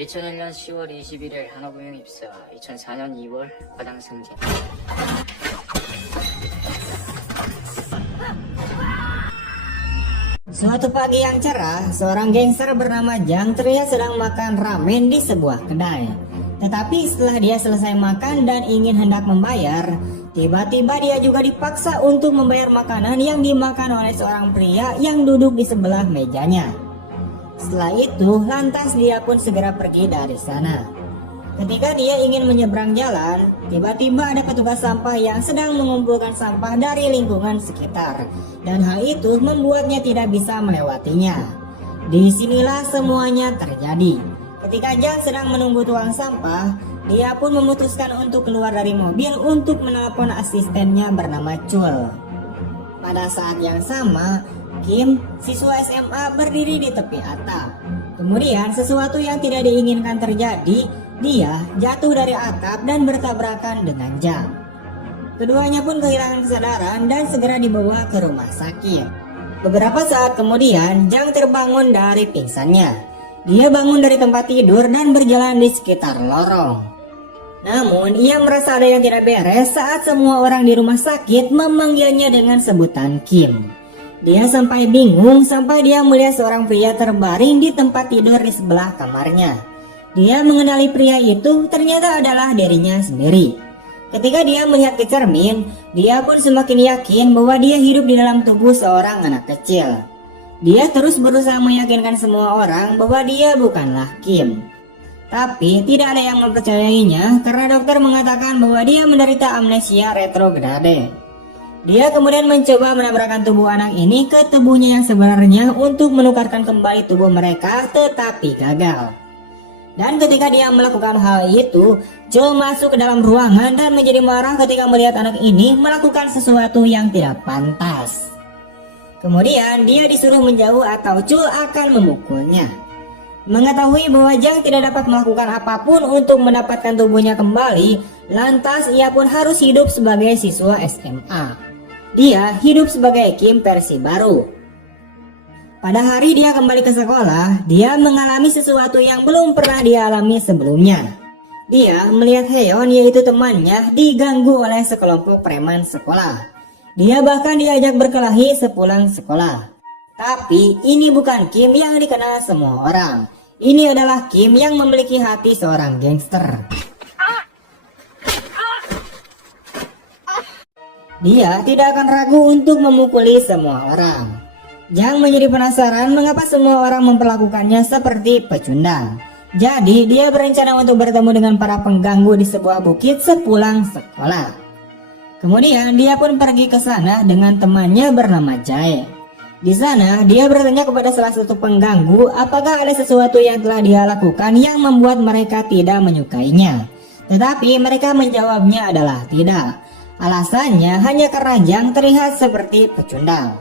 2001년 10월 21일 한화부영 입사, 2004년 2월 과장 승진. Suatu pagi yang cerah, seorang gangster bernama Jang terlihat sedang makan ramen di sebuah kedai. Tetapi setelah dia selesai makan dan ingin hendak membayar, tiba-tiba dia juga dipaksa untuk membayar makanan yang dimakan oleh seorang pria yang duduk di sebelah mejanya. Setelah itu, lantas dia pun segera pergi dari sana. Ketika dia ingin menyeberang jalan, tiba-tiba ada petugas sampah yang sedang mengumpulkan sampah dari lingkungan sekitar, dan hal itu membuatnya tidak bisa melewatinya. Disinilah semuanya terjadi. Ketika Jang sedang menunggu tukang sampah, dia pun memutuskan untuk keluar dari mobil untuk menelpon asistennya bernama Chul. Pada saat yang sama, Kim, siswa SMA, berdiri di tepi atap. Kemudian sesuatu yang tidak diinginkan terjadi. Dia jatuh dari atap dan bertabrakan dengan Jang. Keduanya pun kehilangan kesadaran dan segera dibawa ke rumah sakit. Beberapa saat kemudian, Jang terbangun dari pingsannya. Dia bangun dari tempat tidur dan berjalan di sekitar lorong. Namun, ia merasa ada yang tidak beres saat semua orang di rumah sakit memanggilnya dengan sebutan Kim. Dia sampai bingung sampai dia melihat seorang pria terbaring di tempat tidur di sebelah kamarnya. Dia mengenali pria itu ternyata adalah dirinya sendiri. Ketika dia melihat ke cermin, dia pun semakin yakin bahwa dia hidup di dalam tubuh seorang anak kecil. Dia terus berusaha meyakinkan semua orang bahwa dia bukanlah Kim. Tapi tidak ada yang mempercayainya karena dokter mengatakan bahwa dia menderita amnesia retrograde. Dia kemudian mencoba menabrakkan tubuh anak ini ke tubuhnya yang sebenarnya untuk menukarkan kembali tubuh mereka, tetapi gagal. Dan ketika dia melakukan hal itu, Chul masuk ke dalam ruangan dan menjadi marah ketika melihat anak ini melakukan sesuatu yang tidak pantas. Kemudian dia disuruh menjauh atau Chul akan memukulnya. Mengetahui bahwa Jang tidak dapat melakukan apapun untuk mendapatkan tubuhnya kembali, lantas ia pun harus hidup sebagai siswa SMA. Dia hidup sebagai Kim versi baru. Pada hari dia kembali ke sekolah, dia mengalami sesuatu yang belum pernah dia alami sebelumnya. Dia melihat Heon, yaitu temannya, diganggu oleh sekelompok preman sekolah. Dia bahkan diajak berkelahi sepulang sekolah. Tapi ini bukan Kim yang dikenal semua orang. Ini adalah Kim yang memiliki hati seorang gangster. Dia tidak akan ragu untuk memukuli semua orang. Jang menjadi penasaran mengapa semua orang memperlakukannya seperti pecundang. Jadi dia berencana untuk bertemu dengan para pengganggu di sebuah bukit sepulang sekolah. Kemudian dia pun pergi ke sana dengan temannya bernama Jae. Di sana dia bertanya kepada salah satu pengganggu apakah ada sesuatu yang telah dia lakukan yang membuat mereka tidak menyukainya. Tetapi mereka menjawabnya adalah tidak. Alasannya hanya karena Jang terlihat seperti pecundang.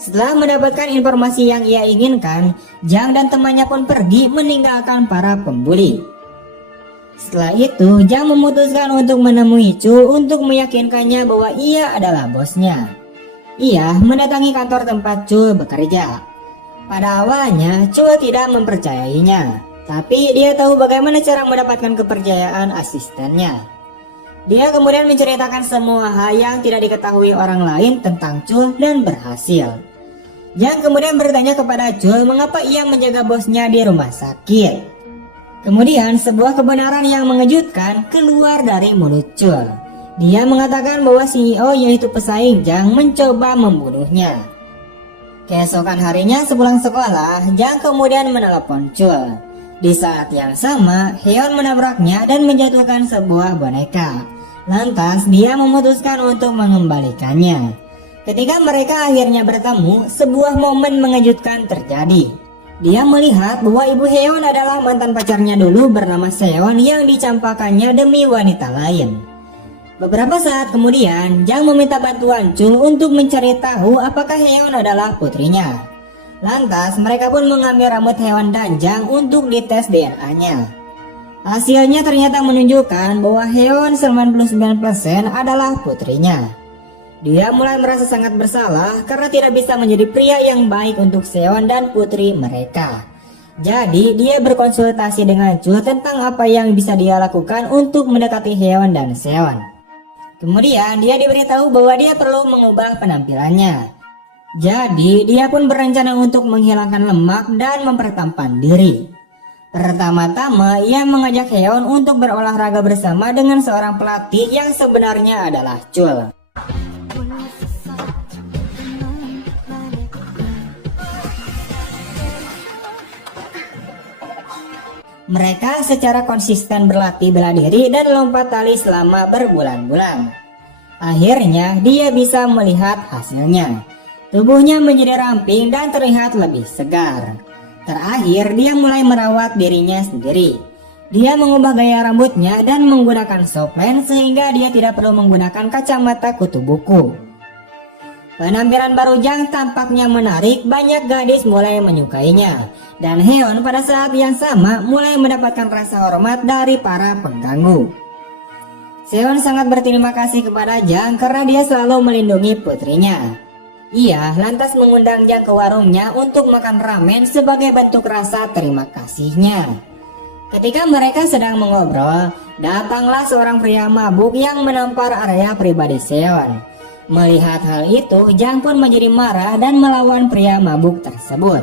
Setelah mendapatkan informasi yang ia inginkan, Jang dan temannya pun pergi meninggalkan para pembuli. Setelah itu, Jang memutuskan untuk menemui Chul untuk meyakinkannya bahwa ia adalah bosnya. Ia mendatangi kantor tempat Chul bekerja. Pada awalnya, Chul tidak mempercayainya, tapi dia tahu bagaimana cara mendapatkan kepercayaan asistennya. Dia kemudian menceritakan semua hal yang tidak diketahui orang lain tentang Chul dan berhasil. Jang kemudian bertanya kepada Chul mengapa ia menjaga bosnya di rumah sakit. Kemudian sebuah kebenaran yang mengejutkan keluar dari mulut Chul. Dia mengatakan bahwa CEO yaitu pesaing Jang mencoba membunuhnya. Keesokan harinya sepulang sekolah, Jang kemudian menelepon Chul. Di saat yang sama, Heon menabraknya dan menjatuhkan sebuah boneka. Lantas dia memutuskan untuk mengembalikannya. Ketika mereka akhirnya bertemu, sebuah momen mengejutkan terjadi. Dia melihat bahwa ibu Heon adalah mantan pacarnya dulu bernama Seon yang dicampakannya demi wanita lain. Beberapa saat kemudian, Jang meminta bantuan Chul untuk mencari tahu apakah Heon adalah putrinya. Lantas mereka pun mengambil rambut Heon dan Jang untuk dites DNA-nya. Hasilnya ternyata menunjukkan bahwa Heon 99% adalah putrinya. Dia mulai merasa sangat bersalah karena tidak bisa menjadi pria yang baik untuk Seon dan putri mereka. Jadi dia berkonsultasi dengan Chul tentang apa yang bisa dia lakukan untuk mendekati Heon dan Seon. Kemudian dia diberitahu bahwa dia perlu mengubah penampilannya. Jadi dia pun berencana untuk menghilangkan lemak dan mempertampan diri. Pertama-tama ia mengajak Heon untuk berolahraga bersama dengan seorang pelatih yang sebenarnya adalah Chul. Mereka secara konsisten berlatih bela diri dan lompat tali selama berbulan-bulan. Akhirnya dia bisa melihat hasilnya. Tubuhnya menjadi ramping dan terlihat lebih segar. Terakhir dia mulai merawat dirinya sendiri. Dia mengubah gaya rambutnya dan menggunakan soplen sehingga dia tidak perlu menggunakan kacamata kutu buku. Penampilan baru Jang tampaknya menarik, banyak gadis mulai menyukainya. Dan Heon pada saat yang sama mulai mendapatkan rasa hormat dari para pengganggu. Seon sangat berterima kasih kepada Jang karena dia selalu melindungi putrinya. Ia lantas mengundang Jang ke warungnya untuk makan ramen sebagai bentuk rasa terima kasihnya. Ketika mereka sedang mengobrol, datanglah seorang pria mabuk yang menampar area pribadi Seon. Melihat hal itu, Jang pun menjadi marah dan melawan pria mabuk tersebut.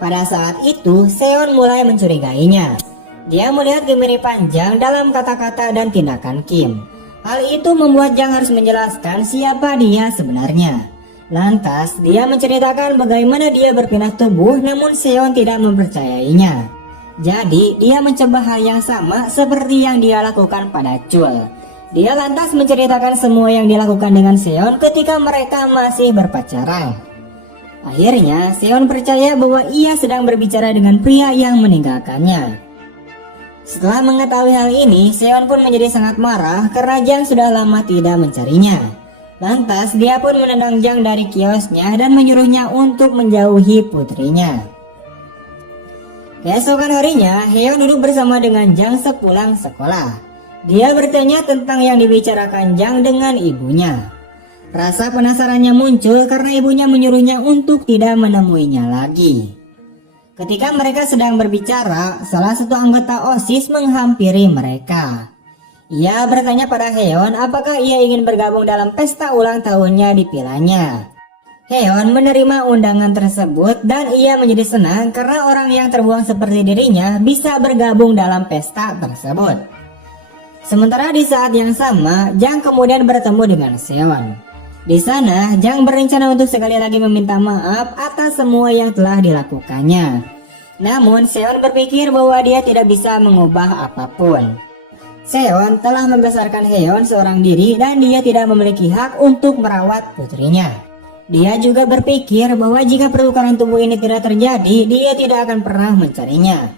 Pada saat itu, Seon mulai mencurigainya. Dia melihat kemiripan Jang dalam kata-kata dan tindakan Kim. Hal itu membuat Jang harus menjelaskan siapa dia sebenarnya. Lantas, dia menceritakan bagaimana dia berpindah tubuh namun Seon tidak mempercayainya. Jadi, dia mencoba hal yang sama seperti yang dia lakukan pada Chul. Dia lantas menceritakan semua yang dilakukan dengan Seon ketika mereka masih berpacaran. Akhirnya, Seon percaya bahwa ia sedang berbicara dengan pria yang meninggalkannya. Setelah mengetahui hal ini, Seon pun menjadi sangat marah karena Jang sudah lama tidak mencarinya. Lantas dia pun menendang Jang dari kiosnya dan menyuruhnya untuk menjauhi putrinya. Keesokan harinya, Heon duduk bersama dengan Jang sepulang sekolah. Dia bertanya tentang yang dibicarakan Jang dengan ibunya. Rasa penasarannya muncul karena ibunya menyuruhnya untuk tidak menemuinya lagi. Ketika mereka sedang berbicara, salah satu anggota OSIS menghampiri mereka. Ia bertanya pada Heon apakah ia ingin bergabung dalam pesta ulang tahunnya di vilanya. Heon menerima undangan tersebut dan ia menjadi senang karena orang yang terbuang seperti dirinya bisa bergabung dalam pesta tersebut. Sementara di saat yang sama, Jang kemudian bertemu dengan Seon. Di sana, Jang berencana untuk sekali lagi meminta maaf atas semua yang telah dilakukannya. Namun, Seon berpikir bahwa dia tidak bisa mengubah apapun. Seon telah membesarkan Heon seorang diri dan dia tidak memiliki hak untuk merawat putrinya. Dia juga berpikir bahwa jika pertukaran tubuh ini tidak terjadi, dia tidak akan pernah mencarinya.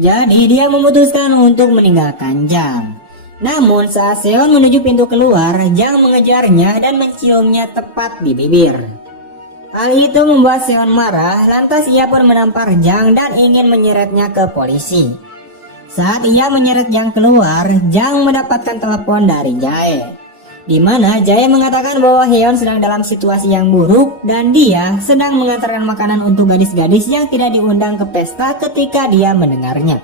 Jadi dia memutuskan untuk meninggalkan Jang. Namun saat Seon menuju pintu keluar, Jang mengejarnya dan menciumnya tepat di bibir. Hal itu membuat Seon marah, lantas ia pun menampar Jang dan ingin menyeretnya ke polisi. Saat ia menyeret Jang keluar, Jang mendapatkan telepon dari Jae, di mana Jae mengatakan bahwa Heon sedang dalam situasi yang buruk dan dia sedang mengantarkan makanan untuk gadis-gadis yang tidak diundang ke pesta ketika dia mendengarnya.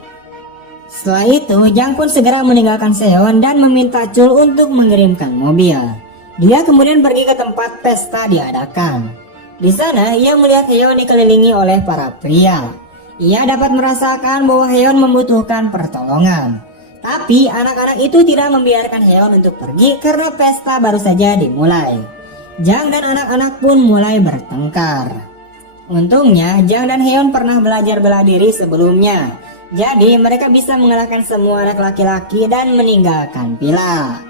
Setelah itu, Jang pun segera meninggalkan Seon dan meminta Chul untuk mengirimkan mobil. Dia kemudian pergi ke tempat pesta diadakan. Di sana, ia melihat Heon dikelilingi oleh para pria. Ia dapat merasakan bahwa Heon membutuhkan pertolongan. Tapi anak-anak itu tidak membiarkan Heon untuk pergi karena pesta baru saja dimulai. Jang dan anak-anak pun mulai bertengkar. Untungnya Jang dan Heon pernah belajar bela diri sebelumnya. Jadi mereka bisa mengalahkan semua anak laki-laki dan meninggalkan villa.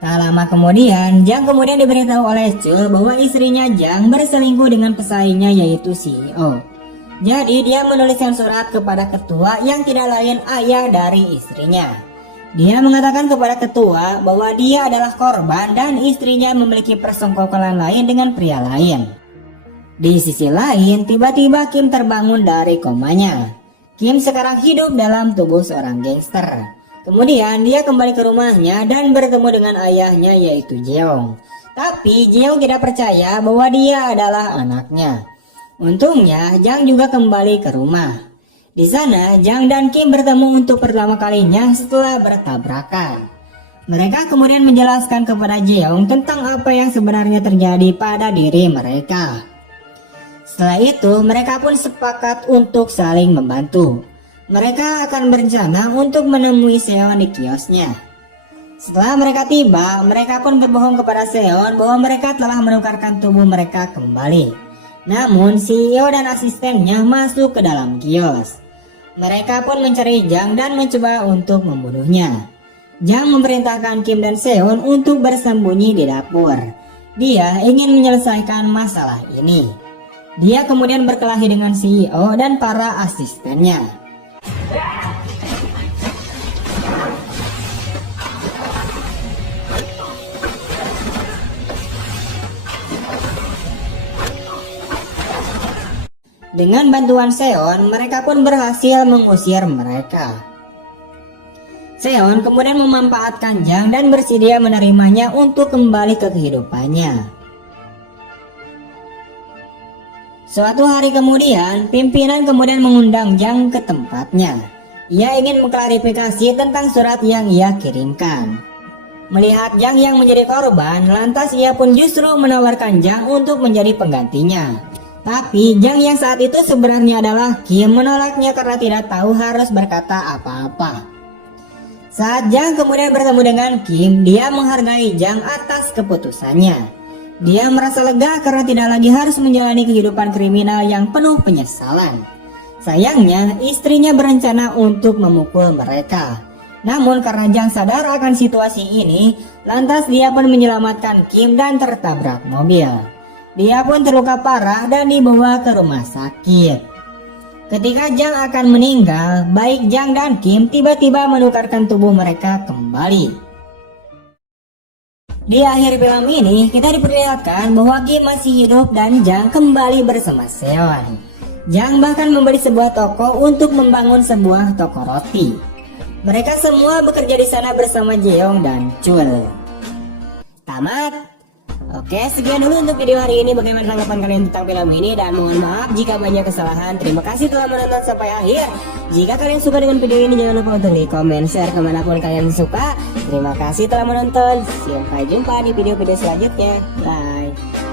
Tak lama kemudian, Jang kemudian diberitahu oleh Chul bahwa istrinya Jang berselingkuh dengan pesaingnya yaitu CEO. Jadi dia menuliskan surat kepada ketua yang tidak lain ayah dari istrinya. Dia mengatakan kepada ketua bahwa dia adalah korban dan istrinya memiliki persengkokolan lain dengan pria lain. Di sisi lain, tiba-tiba Kim terbangun dari komanya. Kim sekarang hidup dalam tubuh seorang gangster. Kemudian dia kembali ke rumahnya dan bertemu dengan ayahnya yaitu Jeong. Tapi Jeong tidak percaya bahwa dia adalah anaknya. Untungnya Jang juga kembali ke rumah. Di sana Jang dan Kim bertemu untuk pertama kalinya setelah bertabrakan. Mereka kemudian menjelaskan kepada Jeong tentang apa yang sebenarnya terjadi pada diri mereka. Setelah itu mereka pun sepakat untuk saling membantu. Mereka akan berencana untuk menemui Seon di kiosnya. Setelah mereka tiba, mereka pun berbohong kepada Seon bahwa mereka telah menukarkan tubuh mereka kembali. Namun CEO dan asistennya masuk ke dalam kios. Mereka pun mencari Jang dan mencoba untuk membunuhnya. Jang memerintahkan Kim dan Seon untuk bersembunyi di dapur. Dia ingin menyelesaikan masalah ini. Dia kemudian berkelahi dengan CEO dan para asistennya. Dengan bantuan Seon, mereka pun berhasil mengusir mereka. Seon kemudian memanfaatkan Jang dan bersedia menerimanya untuk kembali ke kehidupannya. Suatu hari kemudian, pimpinan kemudian mengundang Jang ke tempatnya. Ia ingin mengklarifikasi tentang surat yang ia kirimkan. Melihat Jang yang menjadi korban, lantas ia pun justru menawarkan Jang untuk menjadi penggantinya. Tapi Jang yang saat itu sebenarnya adalah Kim menolaknya karena tidak tahu harus berkata apa-apa. Saat Jang kemudian bertemu dengan Kim, dia menghargai Jang atas keputusannya. Dia merasa lega karena tidak lagi harus menjalani kehidupan kriminal yang penuh penyesalan. Sayangnya, istrinya berencana untuk memukul mereka. Namun karena Jang sadar akan situasi ini, lantas dia pun menyelamatkan Kim dan tertabrak mobil. Dia pun terluka parah dan dibawa ke rumah sakit. Ketika Jang akan meninggal, baik Jang dan Kim tiba-tiba menukarkan tubuh mereka kembali. Di akhir film ini, kita diperlihatkan bahwa Kim masih hidup dan Jang kembali bersama Seon. Jang bahkan membeli sebuah toko untuk membangun sebuah toko roti. Mereka semua bekerja di sana bersama Jeong dan Chul. Tamat. Oke, sekian dulu untuk video hari ini. Bagaimana tanggapan kalian tentang film ini? Dan mohon maaf jika banyak kesalahan. Terima kasih telah menonton sampai akhir. Jika kalian suka dengan video ini, jangan lupa untuk like, komen, share kemanapun kalian suka. Terima kasih telah menonton. Sampai jumpa di video-video selanjutnya. Bye.